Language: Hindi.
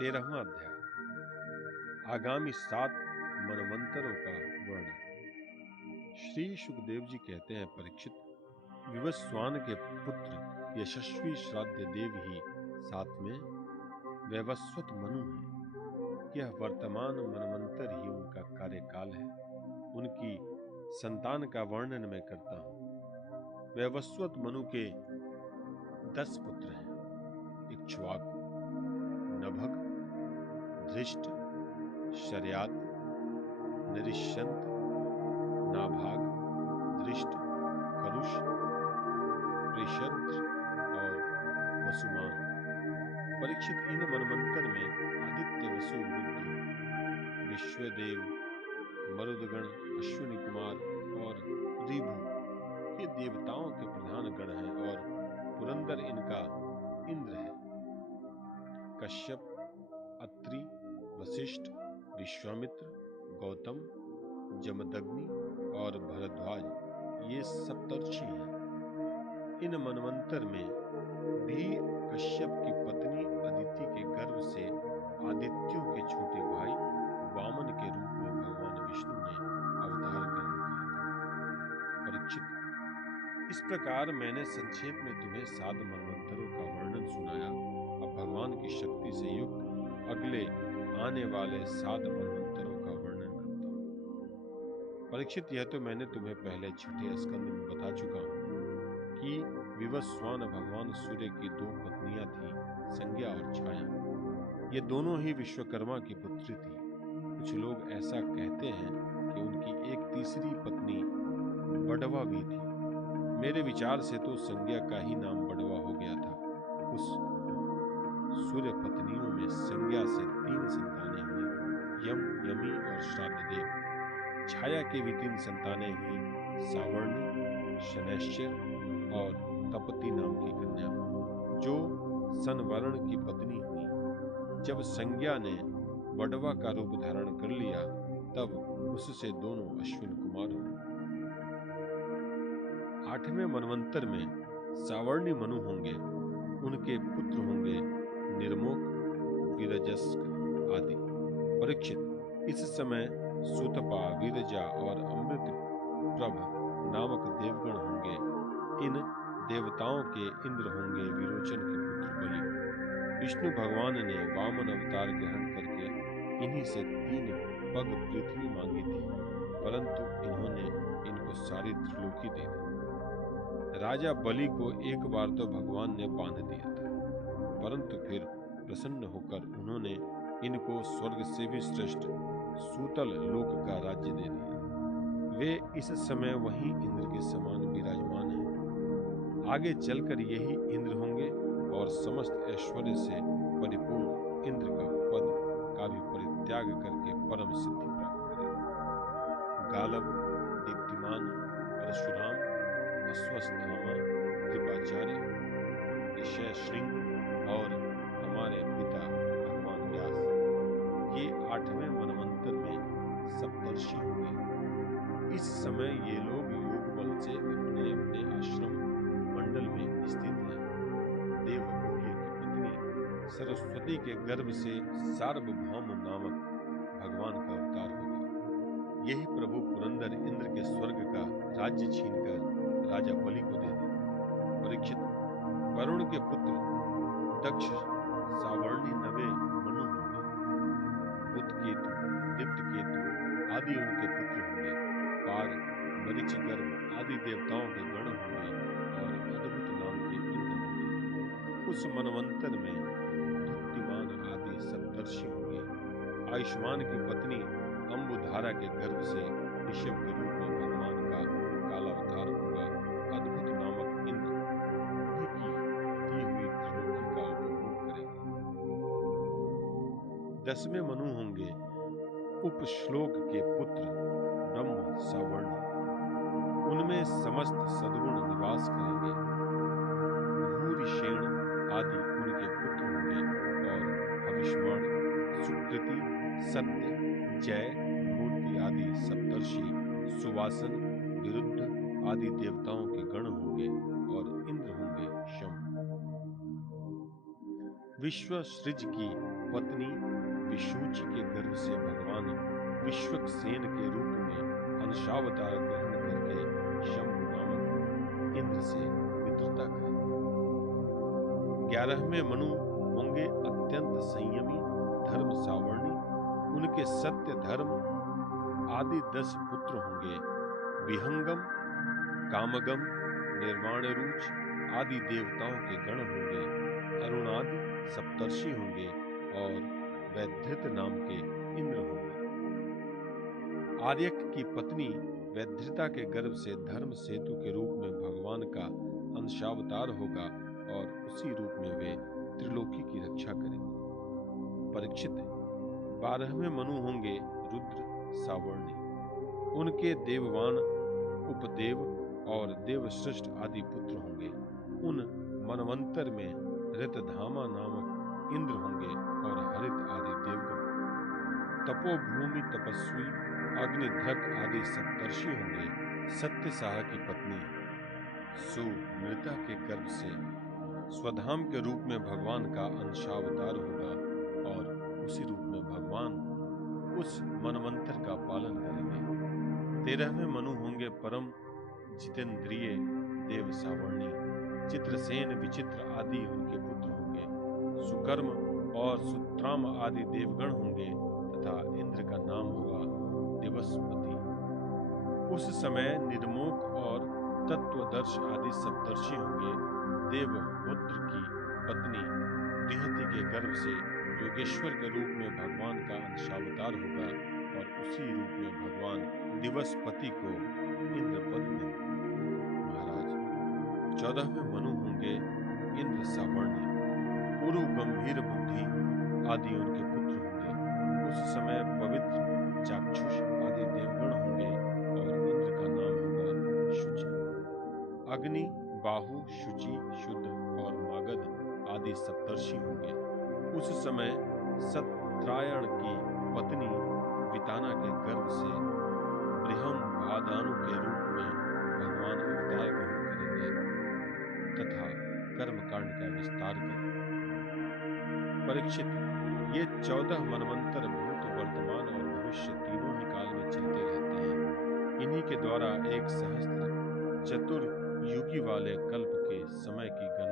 13वां अध्याय। आगामी 7 मनवंतरों का वर्णन। श्री सुखदेव जी कहते हैं, परीक्षित, विवस्वान के पुत्र यशस्वी श्राद्ध देव ही 7वें वैवस्वत मनु हैं। यह वर्तमान मनवंतर ही उनका कार्यकाल है। उनकी संतान का वर्णन मैं करता हूँ। वैवस्वत मनु के 10 पुत्र हैं। इक्ष्वाकु, नभग, धृष्ट, शर्यात, नरिश्यंत, नाभाग, दृष्ट, करुष, प्रेषद्र और वसुमान। परीक्षित, इन मनवंतर में आदित्य, वसु, रुद्र, विश्वदेव, मरुदगण, अश्विनी कुमार और ऋभु ये देवताओं के प्रधान गण हैं और पुरंदर इनका इंद्र है। कश्यप, अत्रि, वशिष्ठ, विश्वामित्र, गौतम, जमदग्नि और भरद्वाज ये सप्तर्षि हैं। इन मनवंतर में भी कश्यप की पत्नी अदिति के गर्भ से आदित्यों के छोटे भाई वामन के रूप में भगवान विष्णु ने अवतार ग्रहण किया था। परीक्षित, इस प्रकार मैंने संक्षेप में तुम्हें 7 मनवंतरों का वर्णन सुनाया। अब भगवान की शक्ति से युक्त अगले आने वाले 7 मनवंतरों का वर्णन करता हूँ। परीक्षित, यह तो मैंने तुम्हें पहले 6ठे स्कंद में बता चुका हूँ कि विवस्वान भगवान सूर्य की 2 पत्नियां थीं, संज्ञा और छाया। ये दोनों ही विश्वकर्मा की पुत्री थी। कुछ लोग ऐसा कहते हैं कि उनकी एक तीसरी पत्नी बड़वा भी थी। मेरे विचार से तो संज्ञा का ही नाम बड़वा हो गया था। उस सूर्य पत्नियों में संज्ञा से 3 संतानें हुई, यम, यमी और श्राद्धदेव। छाया के भी 3 संतानें हुई, सावर्णी, शनैश्चर और तपति नाम की कन्या, जो सनवर्ण की पत्नी हुई। जब संज्ञा ने बड़वा का रूप धारण कर लिया, तब उससे दोनों अश्विन कुमार हुए। 8वें मनवंतर में सावर्णी मनु होंगे। उनके पुत्र होंगे निर्मोक, विरजस्क आदि। परीक्षित, इस समय सुतपा, विरजा और अमृत प्रभ नामक देवगण होंगे। इन देवताओं के इंद्र होंगे विरोचन के पुत्र बलि। विष्णु भगवान ने वामन अवतार ग्रहण करके इन्हीं से 3 पग पृथ्वी मांगी थी, परंतु इन्होंने इनको सारी त्रिलोकी दे दी। राजा बलि को एक बार तो भगवान ने बांध दिया था, परंतु फिर प्रसन्न होकर उन्होंने इनको स्वर्ग से भी श्रेष्ठ सूतल लोक का राज्य दे दिया। वे इस समय वहीं इंद्र के समान विराजमान हैं। आगे चलकर यही इंद्र होंगे और समस्त ऐश्वर्य से परिपूर्ण इंद्र का पद का भी परित्याग करके परम सिद्धि प्राप्त करेंगे। गालब, दीप्तिमान, परशुराम, अश्वत्थामा, कृपाचार्य, ऋष्यशृंग और हमारे पिता भगवान व्यास, ये 8वें मनवंतर में सप्तर्षि होंगे। इस समय ये लोग योग बल से अपने अपने आश्रम मंडल में स्थित हैं। देवगुह्य की पत्नी सरस्वती के गर्भ से सार्वभौम नामक भगवान का अवतार होगा। यही प्रभु पुरंदर इंद्र के स्वर्ग का राज्य छीनकर राजा बलि को दे देंगे। परीक्षित, वरुण के पुत्र दक्ष सावर्णी 9वें मनु होंगे। बुध केतु, दीप्त केतु आदि उनके पुत्र होंगे। पार, मरीचिगर्भ आदि देवताओं के गण होंगे और अद्भुत नाम के इंद्र होंगे। उस मनवंतर में धुत्तिमान आदि सप्तर्षि होंगे। आयुष्मान की पत्नी अम्बुधारा के गर्भ से ऋषभ के रूप में भगवान का कालावतार होगा। अद्भुत नामक इंद्र उन्हीं की दी हुई त्रिलोकी का उपभोग करेंगे। 10वें मनु होंगे उपश्लोक के पुत्र ब्रह्म सावर्णी। उनमें समस्त सद्गुण निवास करेंगे। भूरिशेण आदि उनके पुत्र होंगे और भविष्यवाण, सुकृति, सत्य, जय, मूर्ति आदि सप्तर्षि, सुवासन, विरुद्ध आदि देवताओं के गण होंगे और इंद्र होंगे शंभु। विश्व सृज की पत्नी विशुचि के गर्भ से भगवान विश्वक्सेन के रूप में अंशावतार ग्रहण करके शंभु नामक इंद्र से मित्रता करें। 11वें मनु होंगे अत्यंत संयमी, धर्म सावर्णी। उनके सत्य, धर्म आदि 10 पुत्र होंगे। विहंगम, कामगम, निर्वाणरुच आदि देवताओं के गण होंगे। अरुणादि सप्तर्षि होंगे और वैधृत नाम के इंद्र होंगे। आर्यक की पत्नी वैधृता के गर्भ से धर्म सेतु के रूप में भगवान का अंशावतार होगा और उसी रूप में वे त्रिलोकी की रक्षा करेंगे। परीक्षित 12वें मनु होंगे रुद्र सावर्णी। उनके देववान, उपदेव और देवश्रेष्ठ आदि पुत्र होंगे। उन मनवंतर में ऋतधामा नामक इंद्र होंगे और हरित आदि देवगण। तपोभूमि तपस्वी अग्निध्रक आदि सप्तर्षि होंगे। सत्यसाह की पत्नी सुमृता के गर्भ से स्वधाम के रूप में भगवान का अंशावतार होगा और उसी रूप में भगवान उस मनवंतर का पालन करेंगे। 13वें मनु होंगे परम जितेंद्रिय देव सावर्णी। चित्रसेन, विचित्र आदि उनके पुत्र होंगे। सुकर्म और सुत्राम आदि देवगण होंगे तथा इंद्र का नाम होगा दिवसपति। उस समय निर्मोक और तत्वदर्श आदि सप्तर्षि होंगे। देवहोत्र की पत्नी बृहति के गर्भ से योगेश्वर के रूप में भगवान का अंशावतार होगा और उसी रूप में भगवान दिवसपति को इंद्रपद देंगे। महाराज 14वें मनु होंगे इंद्र सावर्णी। उरु, गंभीर बुद्धि आदि उनके पुत्र होंगे। उस समय पवित्र चाक्षुष आदि देवगण होंगे और इंद्र का नाम होगा शुचि। अग्नि, बाहु, शुचि, शुद्ध और मागध आदि सप्तर्षि होंगे। उस समय सत्रायण की पत्नी विताना के गर्भ से बृहम भादानु के रूप में भगवान अवतार ग्रहण करेंगे तथा कर्मकांड का विस्तार करेंगे। परीक्षित, ये 14 मनवंतर भूत, वर्तमान और भविष्य तीनों ही काल में चलते रहते हैं। इन्हीं के द्वारा एक सहस्त्र चतुर्युगी वाले कल्प के समय की गणना